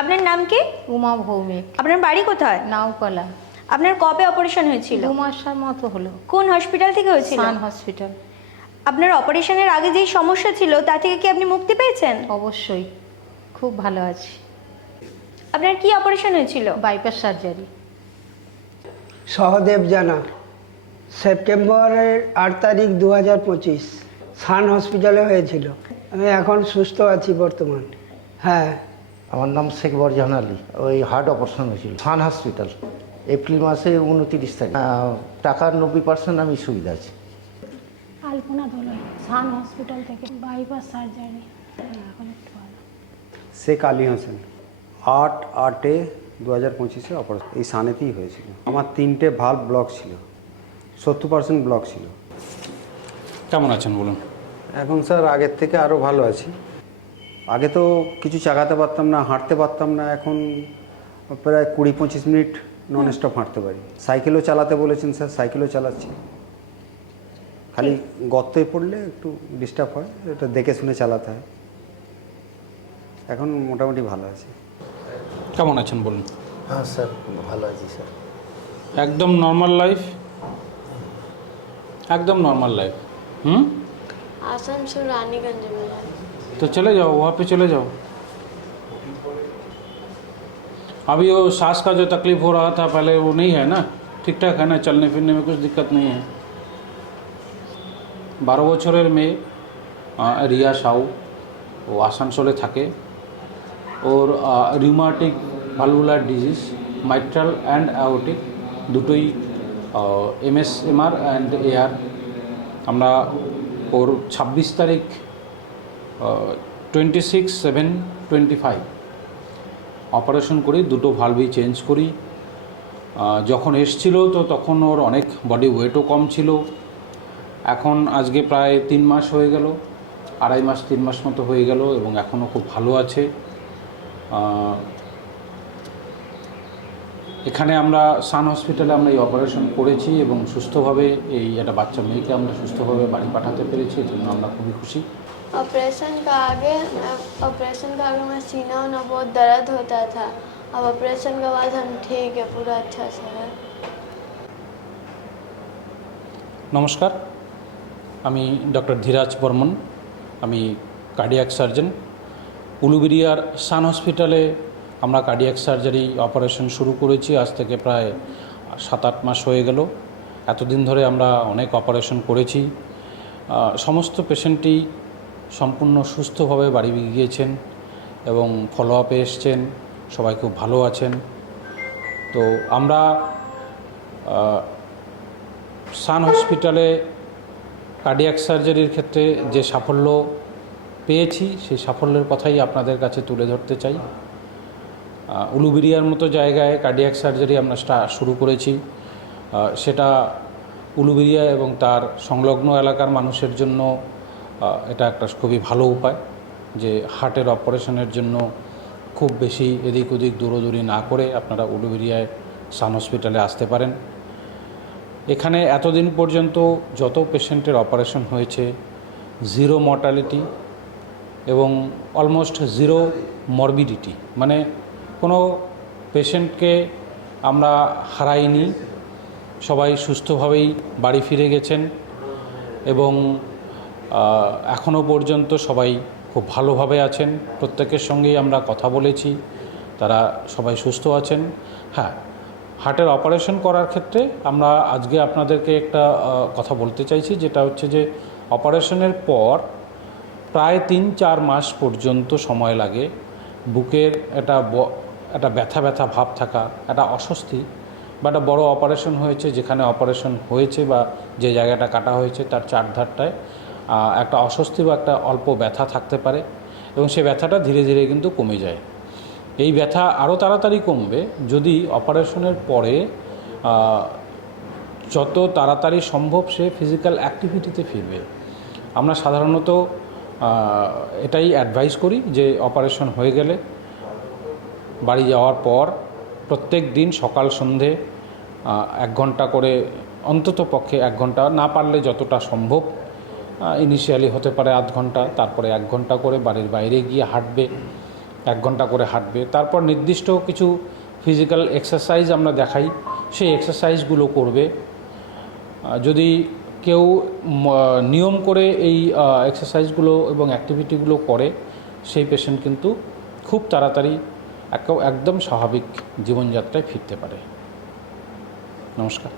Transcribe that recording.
আপনার নাম কি? উমা ভৌমিক। আপনার বাড়ি কোথায়? নাওকলা। আপনার কবে অপারেশন হয়েছিল? 2 মাসের মতো হলো। কোন হসপিটাল থেকে হয়েছিল? সান হসপিটাল। আপনার অপারেশনের আগে যেই সমস্যা ছিল তা থেকে কি আপনি মুক্তি পেয়েছেন? অবশ্যই, খুব ভালো আছি। আপনার কি অপারেশন হয়েছিল? Bypass surgery. সহদেব জানা, সেপ্টেম্বরের 8 তারিখ 2025 সান হসপিটালে হয়েছিল। আমি এখন সুস্থ আছি বর্তমান। হ্যাঁ। আমার নাম শেখ বরজাহান আলী। ওই হার্ট অপারেশন হয়েছিল সান হসপিটাল এপ্রিল মাসে 29 তারিখ। টাকার 90% আমি সুবিধা আছি। আলপনা দোলন, সান হসপিটাল থেকে বাইপাস সার্জারি। এখন একটু ভালো। শেখ আলী হোসেন, 8/8/2025 অপারেশন এই সানেতেই হয়েছিল। আমার 3টে ভাল্ব ব্লক ছিল, 70% ব্লক ছিল। কেমন আছেন বলুন? এখন স্যার আগের থেকে আরও ভালো আছি। আগে তো কিছু চাগাতে পারতাম না, হাঁটতে পারতাম না। এখন প্রায় 20-25 মিনিট নন স্টপ হাঁটতে পারি। সাইকেলও চালাতে বলেছেন স্যার, সাইকেলও চালাচ্ছি। খালি গর্তে পড়লে একটু ডিস্টার্ব হয়, এটা দেখে শুনে চালাতে হয়। এখন মোটামুটি ভালো আছে। কেমন আছেন বলুন? হ্যাঁ স্যার, ভালো আছি স্যার। একদম নর্মাল লাইফ, एकदम नॉर्मल लाइफ। आसनसोल रानीगंज में है। तो चले जाओ, वहाँ पे चले जाओ। अभी वो सांस का जो तकलीफ हो रहा था पहले वो नहीं है ना? ठीक ठाक है ना? चलने फिरने में कुछ दिक्कत नहीं है? 12 বছরের মেয়ে রিয়া সাউ, ও আসানসোলে থাকে। ওর rheumatic valvular disease, mitral and aortic দুটোই MSMR অ্যান্ড AR। আমরা ওর 26 তারিখ 26/7/25 অপারেশন করি, দুটো ভালভই চেঞ্জ করি। যখন এসছিল তো তখন ওর অনেক বডি ওয়েটও কম ছিল। এখন আজকে প্রায় 3 মাস হয়ে গেল, 2.5 মাস 3 মাস মতো হয়ে গেল, এবং এখনও খুব ভালো আছে। এখানে আমরা সান হসপিটালে আমরা এই অপারেশন করেছি এবং সুস্থভাবে একটা বাচ্চা মেয়েকে আমরা সুস্থভাবে বাড়ি পাঠাতে পেরেছি, এর জন্য আমরা খুবই খুশি। ऑपरेशन का आगे मैं सीना ना बहुत दर्द होता था। अब ऑपरेशन के बाद हम ठीक है, पूरा अच्छा से है। নমস্কার, আমি ডক্টর ধীরাজ বর্মন। আমি কার্ডিয়াক সার্জন। উলুবেড়িয়ার সান হসপিটালে আমরা কার্ডিয়াক সার্জারি অপারেশন শুরু করেছি আজ থেকে প্রায় 7-8 মাস হয়ে গেল। এতদিন ধরে আমরা অনেক অপারেশন করেছি। সমস্ত পেশেন্টই সম্পূর্ণ সুস্থভাবে বাড়ি গিয়েছেন এবং ফলো আপে এসছেন, সবাই খুব ভালো আছেন। তো আমরা সান হসপিটালে কার্ডিয়াক সার্জারির ক্ষেত্রে যে সাফল্য পেয়েছি সেই সাফল্যের কথাই আপনাদের কাছে তুলে ধরতে চাই। উলুবেড়িয়ার মতো জায়গায় কার্ডিয়াক সার্জারি আমরা শুরু করেছি, সেটা উলুবেড়িয়া এবং তার সংলগ্ন এলাকার মানুষের জন্য এটা একটা খুবই ভালো উপায়, যে হার্টের অপারেশনের জন্য খুব বেশি এদিক ওদিক দৌড়োদৌড়ি না করে আপনারা উলুবেড়িয়ায় সান হসপিটালে আসতে পারেন। এখানে এতদিন পর্যন্ত যত পেশেন্টের অপারেশন হয়েছে, 0 মর্টালিটি এবং অলমোস্ট 0 মরবিডিটি, মানে কোনো পেশেন্টকে আমরা হারাইনি। সবাই সুস্থভাবেই বাড়ি ফিরে গেছেন এবং এখনও পর্যন্ত সবাই খুব ভালোভাবে আছেন। প্রত্যেকের সঙ্গেই আমরা কথা বলেছি, তারা সবাই সুস্থ আছেন। হ্যাঁ, হার্টের অপারেশন করার ক্ষেত্রে আমরা আজকে আপনাদেরকে একটা কথা বলতে চাইছি, যেটা হচ্ছে যে অপারেশনের পর প্রায় 3-4 মাস পর্যন্ত সময় লাগে। বুকের একটা ব্যথা ব্যথা ভাব থাকা, একটা অস্বস্তি, বা একটা বড়ো অপারেশন হয়েছে, যেখানে অপারেশন হয়েছে বা যে জায়গাটা কাটা হয়েছে তার চারধারটায় একটা অস্বস্তি বা একটা অল্প ব্যথা থাকতে পারে, এবং সেই ব্যথাটা ধীরে ধীরে কিন্তু কমে যায়। এই ব্যথা আরও তাড়াতাড়ি কমবে যদি অপারেশনের পরে যত তাড়াতাড়ি সম্ভব সে ফিজিক্যাল অ্যাক্টিভিটিতে ফিরবে। আমরা সাধারণত এটাই অ্যাডভাইস করি যে অপারেশন হয়ে গেলে বাড়ি যাওয়ার পর প্রত্যেক দিন সকাল সন্ধে 1 ঘন্টা করে, অন্তত পক্ষে 1 ঘন্টা, না পারলে যতটা সম্ভব, ইনিশিয়ালি হতে পারে আধ ঘন্টা, তারপরে 1 ঘন্টা করে বাড়ির বাইরে গিয়ে হাঁটবে। 1 ঘন্টা করে হাঁটবে। তারপর নির্দিষ্ট কিছু ফিজিক্যাল এক্সারসাইজ আমরা দেখাই, সেই এক্সারসাইজগুলো করবে। যদি কেউ নিয়ম করে এই এক্সারসাইজগুলো এবং অ্যাক্টিভিটিগুলো করে, সেই পেশেন্ট কিন্তু খুব তাড়াতাড়ি একদম স্বাভাবিক জীবনযাত্রায় ফিরতে পারে। নমস্কার।